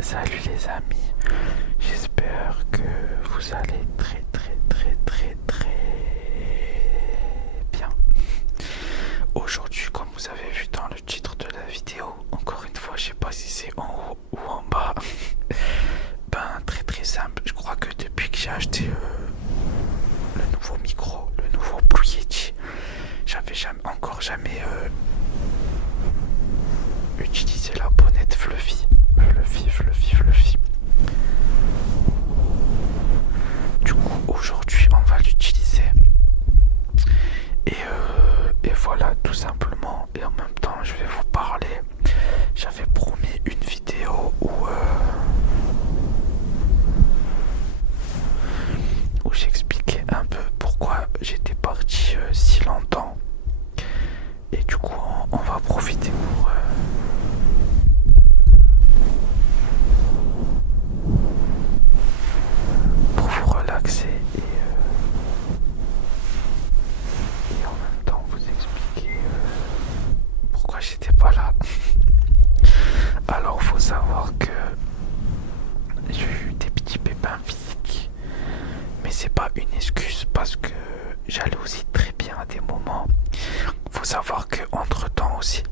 Salut les amis, j'espère que vous allez très bien. Aujourd'hui, comme vous avez vu dans le titre de la vidéo, encore une fois, je sais pas si c'est en haut ou en bas. Ben très simple, je crois que depuis que j'ai acheté le nouveau micro, le nouveau Blue Yeti, j'avais encore jamais utilisé la bonnette Fluffy. Fluffy. Du coup, aujourd'hui, on va l'utiliser. Et voilà, tout simplement. Et en même temps, je vais vous parler. J'avais promis une vidéo où j'expliquais un peu pourquoi j'étais parti si longtemps. Et du coup, on va profiter pour vous relaxer et en même temps vous expliquer pourquoi j'étais pas là. Alors, faut savoir que j'ai eu des petits pépins physiques, mais c'est pas une excuse parce que j'allais aussi très bien à des moments. Faut savoir que entre temps aussi,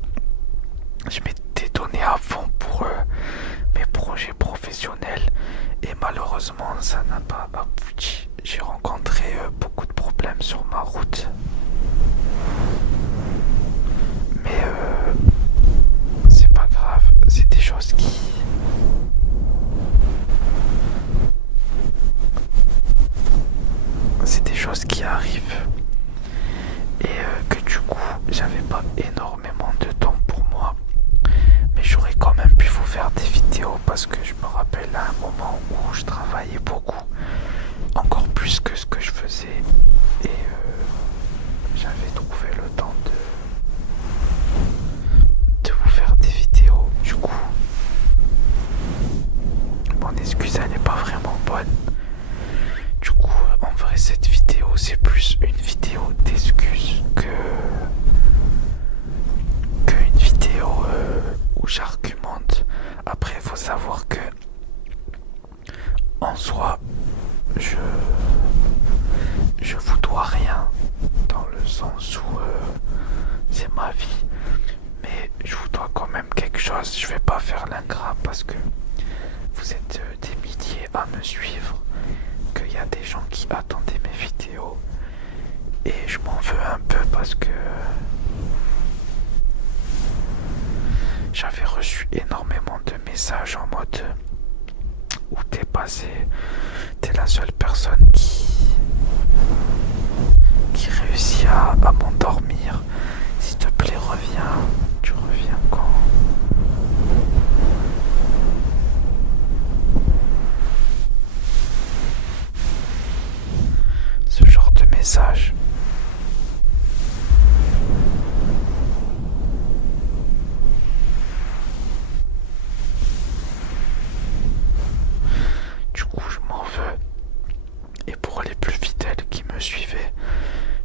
je m'étais donné à fond pour mes projets professionnels et malheureusement ça n'a pas abouti. J'ai rencontré beaucoup de problèmes sur ma route, mais c'est pas grave, c'est des choses qui arrivent et que du coup j'avais pas énormément de temps pour moi, mais j'aurais quand même pu vous faire des vidéos parce que je me rappelle à un moment où je travaillais beaucoup, encore plus que ce que je faisais, et j'avais trouvé le temps de vous faire des vidéos. Du coup, mon excuse elle n'est pas vraiment bonne. Du coup, en vrai, cette vidéo c'est plus une vidéo d'excuses qu'une vidéo où j'argumente. Après, il faut savoir que en soi, je vous dois rien, dans le sens où c'est ma vie, mais je vous dois quand même quelque chose. Je vais pas faire l'ingrat parce que vous êtes des milliers à me suivre, qu'il y a des gens qui attendaient mes vidéos et je m'en veux un peu parce que j'avais reçu énormément de messages en mode où t'es passé, t'es la seule personne qui réussit à m'endormir. S'il te plaît, reviens. Tu reviens quand? Ce genre de message. Du coup, je m'en veux. Et pour les plus fidèles qui me suivaient,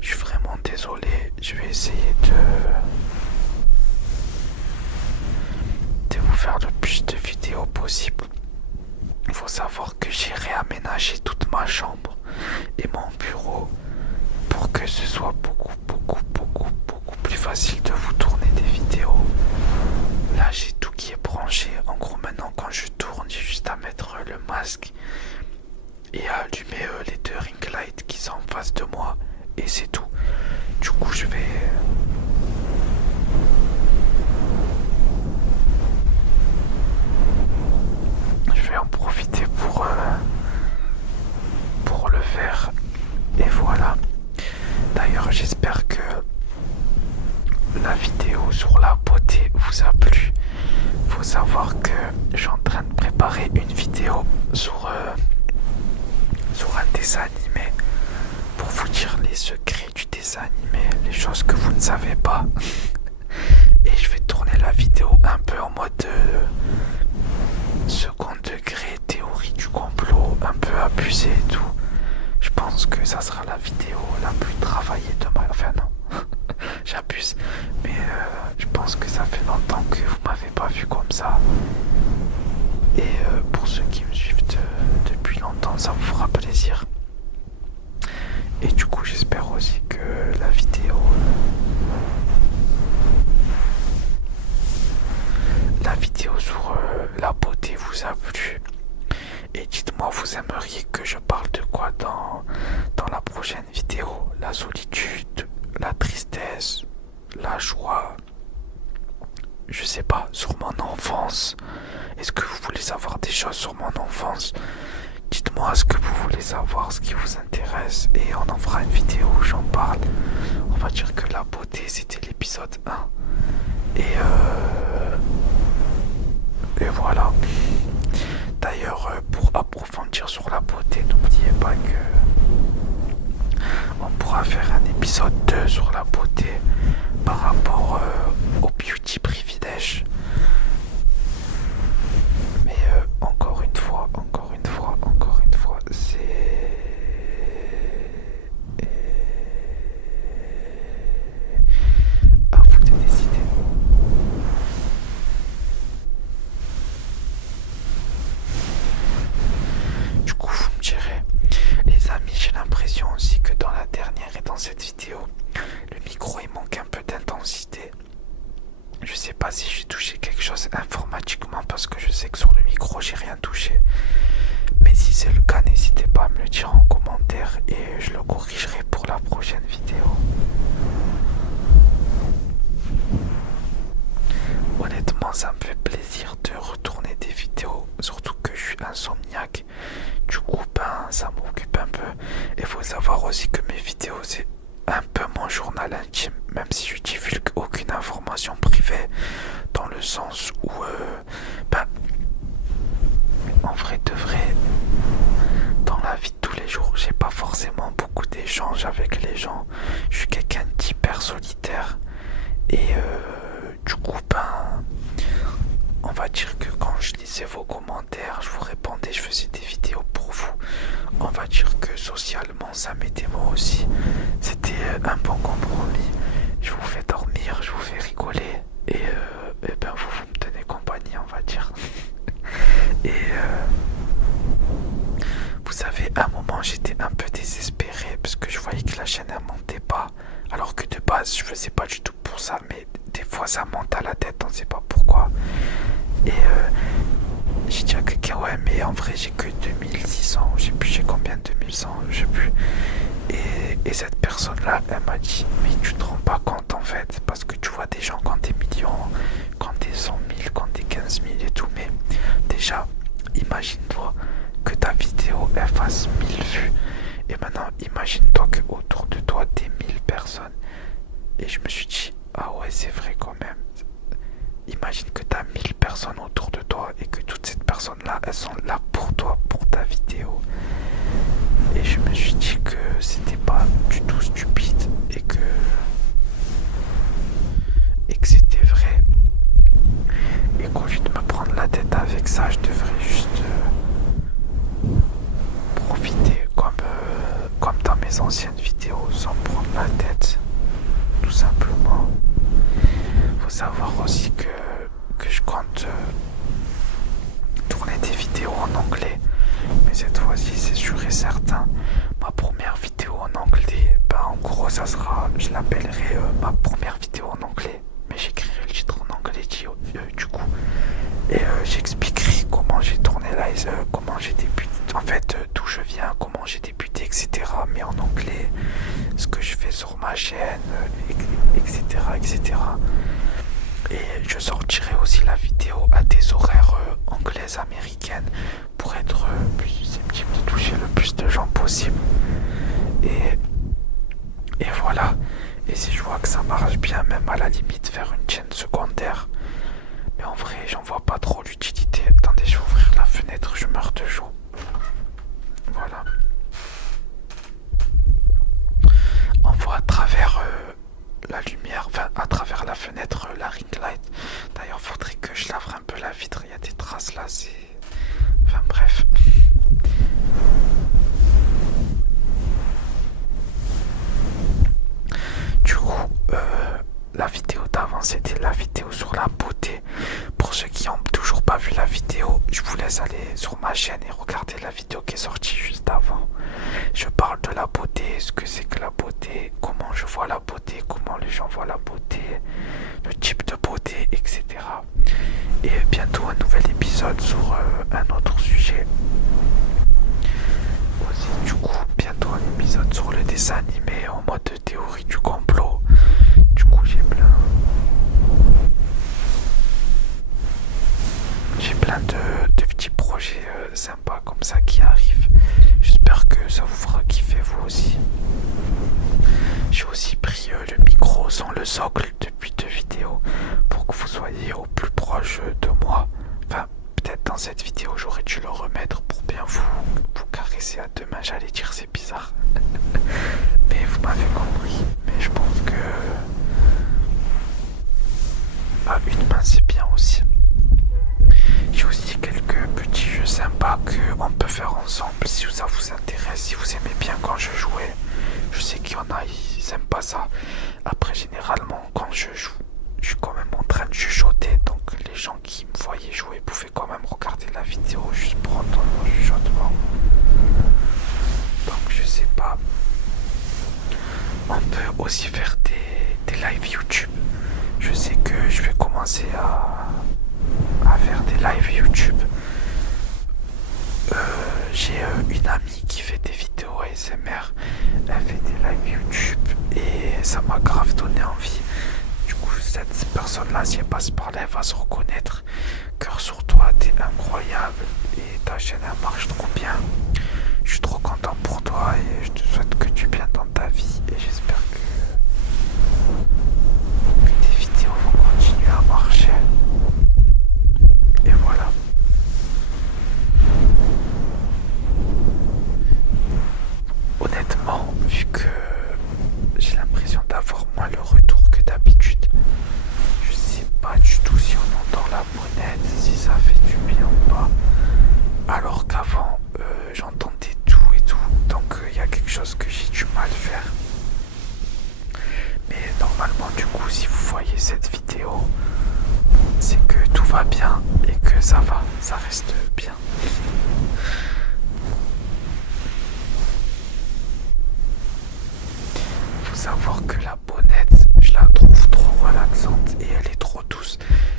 je suis vraiment désolé. Je vais essayer de vous faire le plus de vidéos possible. Il faut savoir que j'ai réaménagé toute ma chambre et mon bureau pour que ce soit beaucoup plus facile de vous tourner des vidéos. Là, j'ai tout qui est branché. En gros, maintenant, quand je tourne, j'ai juste à mettre le masque et à allumer les deux ring lights qui sont en face de moi, et c'est tout. Du coup, je vais en profiter pour le faire. Et voilà. D'ailleurs, j'espère que la vidéo sur la beauté vous a plu. Faut savoir que je suis en train de préparer une vidéo sur un dessin animé pour vous dire les secrets du dessin animé, les choses que vous ne savez pas. Et je vais tourner la vidéo un peu en mode second degré, théorie du complot, un peu abusé et tout. Je pense que ça sera la vidéo la plus travaillée de ma... Enfin non, j'abuse. Mais je pense que ça fait longtemps que vous m'avez pas vu comme ça. Et la solitude, la tristesse, la joie, je sais pas, sur mon enfance. Est-ce que vous voulez savoir des choses sur mon enfance? Dites-moi ce que vous voulez savoir, ce qui vous intéresse, et on en fera une vidéo où j'en parle. On va dire que la beauté, c'était l'épisode 1. Et voilà. D'ailleurs, pour approfondir sur la beauté, n'oubliez pas que on pourra faire un épisode 2 sur la beauté par rapport au beauty privilège. Mais encore une fois, c'est à vous de décider. Du coup, vous me direz, les amis, j'ai l'impression aussi que dans la dernière et dans cette vidéo, le micro il manque un peu d'intensité. Je sais pas si j'ai touché quelque chose informatiquement parce que je sais que sur le micro j'ai rien touché. Mais si c'est le cas, n'hésitez pas à me le dire en commentaire et je le corrigerai pour la prochaine vidéo. Honnêtement, ça me fait plaisir de retourner des vidéos, surtout que je suis insomniaque. Du coup, ça m'occupe un peu. Et faut savoir aussi que mes vidéos, c'est un peu mon journal intime, même si je divulgue aucune information privée, dans le sens où, en vrai de vrai, dans la vie de tous les jours, j'ai pas forcément beaucoup d'échanges avec les gens. Je suis quelqu'un d'hyper solitaire. Et du coup, on va dire que quand je lisais vos commentaires, je vous répondais, je faisais des vidéos pour vous. On va dire que socialement, ça m'aidait moi aussi. C'était un bon compromis. Je vous fais dormir, je vous fais rigoler. Et vous me tenez compagnie, on va dire. Et vous savez, à un moment, j'étais un peu désespéré parce que je voyais que la chaîne ne montait pas. Alors que de base, je faisais pas du tout pour ça. Mais des fois, ça monte à la tête, on ne sait pas pourquoi. Et j'ai dit à quelqu'un, ouais, mais en vrai, j'ai que 2600. Je sais plus, j'ai combien, 2100, je sais plus. Et cette personne-là, elle m'a dit, mais tu te rends pas compte en fait, parce que tu vois des gens quand t'es millions, quand t'es 100 000, quand t'es 15 000 et tout, mais déjà, imagine-toi que ta vidéo, elle fasse 1000 vues. Et maintenant, imagine-toi que autour de toi, t'es 1000 personnes. Et je me suis dit, ah ouais, c'est vrai quand même. Imagine que t'as 1000 personnes autour de toi et que toutes ces personnes-là, elles sont là pour toi, pour ta vidéo. Et je me suis dit que c'était pas du tout stupide et que c'était vrai. Et qu'au lieu de me prendre la tête avec ça, je devrais juste profiter comme dans mes anciennes vidéos sans prendre la tête, tout simplement. Faut savoir aussi que je compte tourner des vidéos en anglais, mais cette fois-ci c'est sûr et certain. Ma première vidéo en anglais, en gros ça sera, je l'appellerai ma première vidéo en anglais, mais j'écrirai le titre en anglais du coup, et j'expliquerai comment j'ai tourné comment j'ai débuté, en fait d'où je viens, comment j'ai débuté, etc. mais en anglais, ce que je fais sur ma chaîne, etc. Et je sortirai aussi la vidéo à des horaires anglaises, américaines, pour être plus susceptible de toucher le plus de gens possible. Et voilà. Et si je vois que ça marche bien, même à la limite faire une chaîne secondaire. Mais en vrai, j'en vois pas trop l'utilité. Attendez, je vais ouvrir la fenêtre, je meurs de chaud. Voilà. On voit à travers la lumière, enfin à travers la fenêtre, la ring light. D'ailleurs, faudrait que je lave un peu la vitre. Il y a des traces là, c'est... Enfin bref. Du coup, la vidéo d'avant, c'était la vidéo sur la beauté. Pour ceux qui n'ont toujours pas vu la vidéo, je vous laisse aller sur ma chaîne et regarder la vidéo qui est sortie juste avant. Je parle de la beauté, ce que c'est que la beauté, comment je vois la beauté, comment les gens voient la beauté, le type de beauté, etc. Et bientôt un nouvel épisode sur un autre sujet. Aussi, du coup, bientôt un épisode sur le dessin animé en mode théories du complot. Du coup, j'ai plein de petits projets sympas comme ça qui arrivent. J'espère que ça vous fera kiffer vous aussi. J'ai aussi pris le micro sans le socle depuis 2 vidéos pour que vous soyez au plus proche de moi. Enfin, peut-être dans cette vidéo j'aurais dû le remettre pour bien vous caresser à 2 mains. J'allais dire c'est bizarre. Mais vous m'avez compris. Mais je pense que une main c'est bien aussi. J'ai aussi quelques petits jeux sympas qu'on peut faire ensemble si ça vous intéresse, si vous aimez bien quand je jouais. Je sais qu'il y en a, ils aiment pas ça. Après, généralement, quand je joue, je suis quand même en train de chuchoter. Donc, les gens qui me voyaient jouer pouvaient quand même regarder la vidéo juste pour entendre mon chuchotement. Donc, je sais pas. On peut aussi faire des lives YouTube. Je sais que je vais commencer à faire des lives YouTube. J'ai une amie qui fait des vidéos ASMR. Elle fait des lives YouTube et ça m'a grave donné envie. Du coup, cette personne-là, si elle passe par là, elle va se reconnaître. Cœur sur toi, t'es incroyable et ta chaîne elle marche trop bien. Je suis trop content pour toi et je te souhaite que tu viennes dans ta vie et j'espère que tes vidéos vont continuer à marcher. Et voilà. Honnêtement, vu que j'ai l'impression d'avoir moins le retour que d'habitude, je sais pas du tout si on entend la bonnette, si ça fait du bien ou pas. Alors qu'avant, j'entendais tout et tout, donc il y a quelque chose que j'ai du mal à faire. Mais normalement, du coup, si vous voyez cette vidéo, c'est que tout va bien et que ça va, ça reste bien. Faut savoir que la bonnette, je la trouve trop relaxante et elle est trop douce.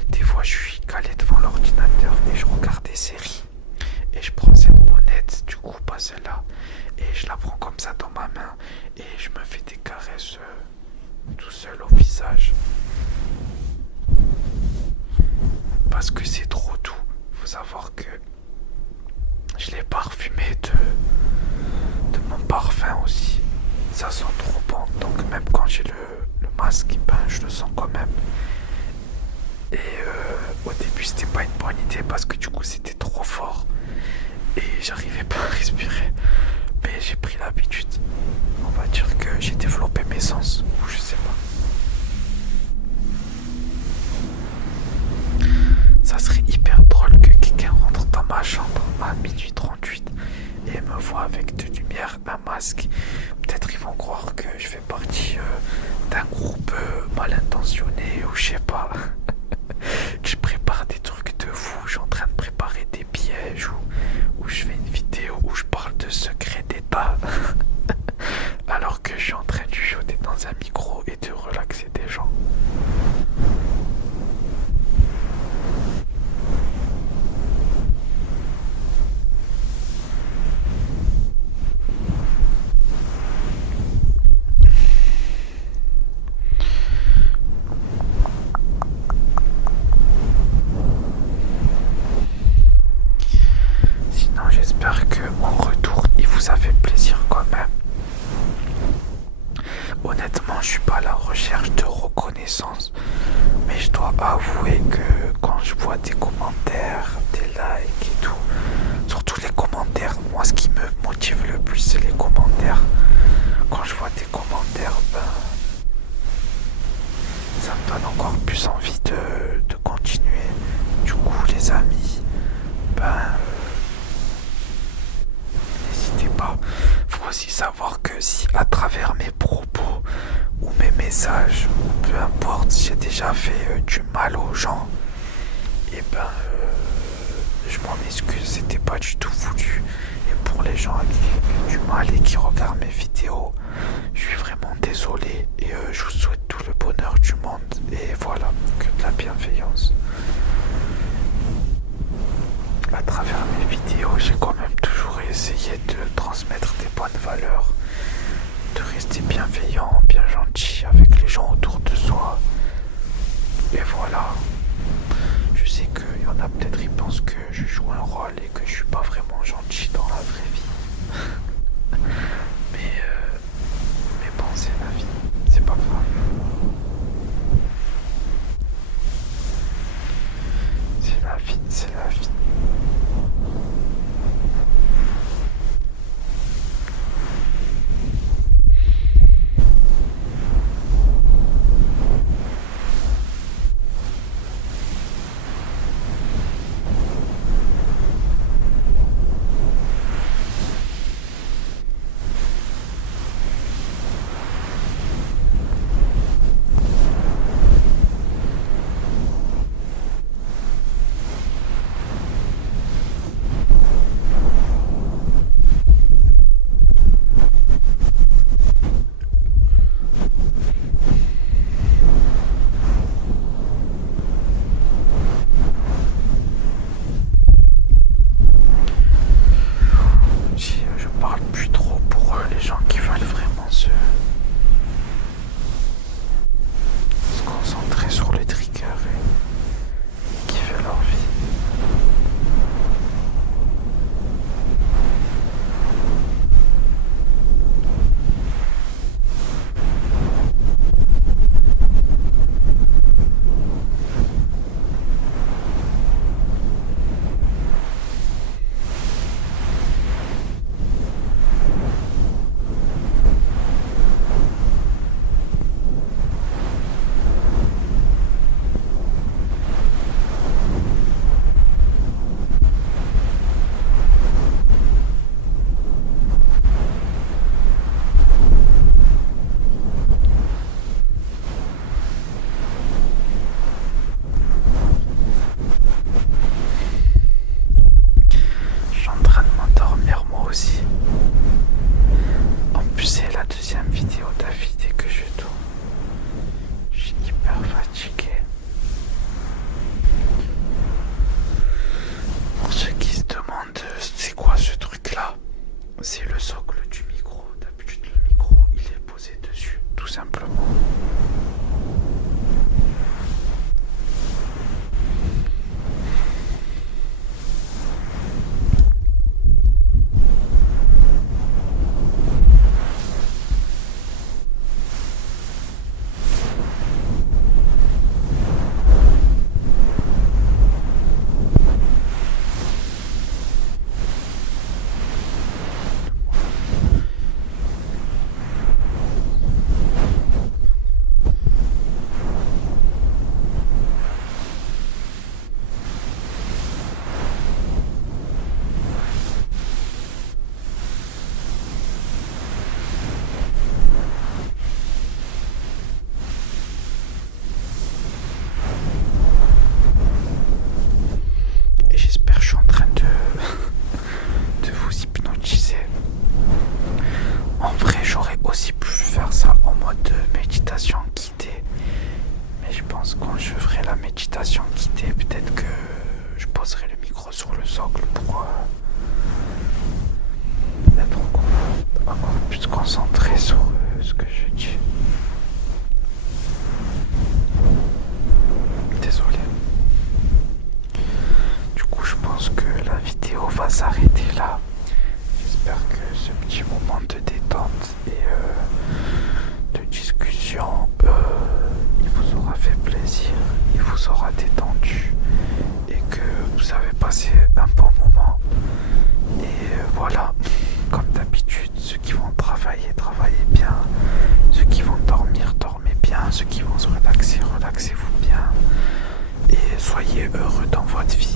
Des fois, je suis calé devant l'ordinateur et je regarde des séries. Et je prends cette bonnette, du coup pas celle-là, et je la prends comme ça dans ma main et je me fais des caresses tout seul au visage. Parce que c'est trop doux. Faut savoir que je l'ai parfumé de mon parfum aussi. Ça sent trop bon, donc même quand j'ai le masque, ben, je le sens quand même. Et au début c'était pas une bonne idée parce que du coup c'était trop fort. Et j'arrivais pas à respirer. Mais j'ai pris l'habitude. On va dire que j'ai développé mes sens. Ou je sais pas. Ça serait hyper drôle que quelqu'un rentre dans ma chambre à minuit 38 et me voit avec de lumière, un masque. Peut-être ils vont croire que je fais partie d'un groupe mal intentionné ou je sais pas. Que je prépare des trucs de fou. Je suis en train de préparer des pièges ou je fais une vidéo où je parle de secrets d'État alors que je suis en train de chuchoter dans un micro et de relaxer des gens. Sinon, j'espère que mon retour il vous a fait plaisir quand même. Honnêtement, je suis pas à la recherche de reconnaissance, mais je dois avouer que quand je vois des commentaires, des likes et tout, surtout les commentaires, moi ce qui me motive le plus c'est les commentaires. Quand je vois des commentaires, ben ça me donne encore plus envie de continuer. Du coup, les amis, ben n'hésitez pas. Faut aussi savoir que si à travers mes propos ou mes messages, ou peu importe, si j'ai déjà fait du mal aux gens, et ben je m'en excuse, c'était pas du tout voulu. Et pour les gens à qui j'ai fait du mal et qui regardent mes vidéos, je suis vraiment désolé et je vous souhaite tout le bonheur du monde. Et voilà, que de la bienveillance. À travers mes vidéos, j'ai quand même toujours essayé de transmettre des bonnes valeurs, de rester bienveillant, bien gens autour de soi. Et voilà. Je sais qu'il y en a peut-être qui pensent que je joue un rôle et que je suis pas vraiment gentil dans la vraie vie. Mais bon, c'est la vie. C'est pas grave. C'est la vie, c'est la vie. Je parle plus trop pour les gens qui veulent vraiment se concentrer sur les triggers et kiffer leur vie. Je suis en train de m'endormir moi aussi. En plus, c'est la deuxième vidéo d'affilée que je tourne. Je suis hyper fatigué. Pour ceux qui se demandent c'est quoi ce truc là, c'est le socle du micro. D'habitude le micro il est posé dessus, tout simplement. Et j'espère que je suis en train de vous hypnotiser. En vrai, j'aurais aussi pu faire ça en mode méditation guidée. Mais je pense que quand je ferai la méditation guidée, peut-être que je poserai le micro sur le socle pour être encore plus concentré sur ce que je dis. Désolé. Du coup, je pense que la vidéo va s'arrêter là. J'espère que ce petit moment de détente et de discussion, il vous aura fait plaisir, il vous aura détendu et que vous avez passé un bon moment. Et voilà, comme d'habitude, ceux qui vont travailler, travaillez bien. Ceux qui vont dormir, dormez bien. Ceux qui vont se relaxer, relaxez-vous bien. Et soyez heureux dans votre vie.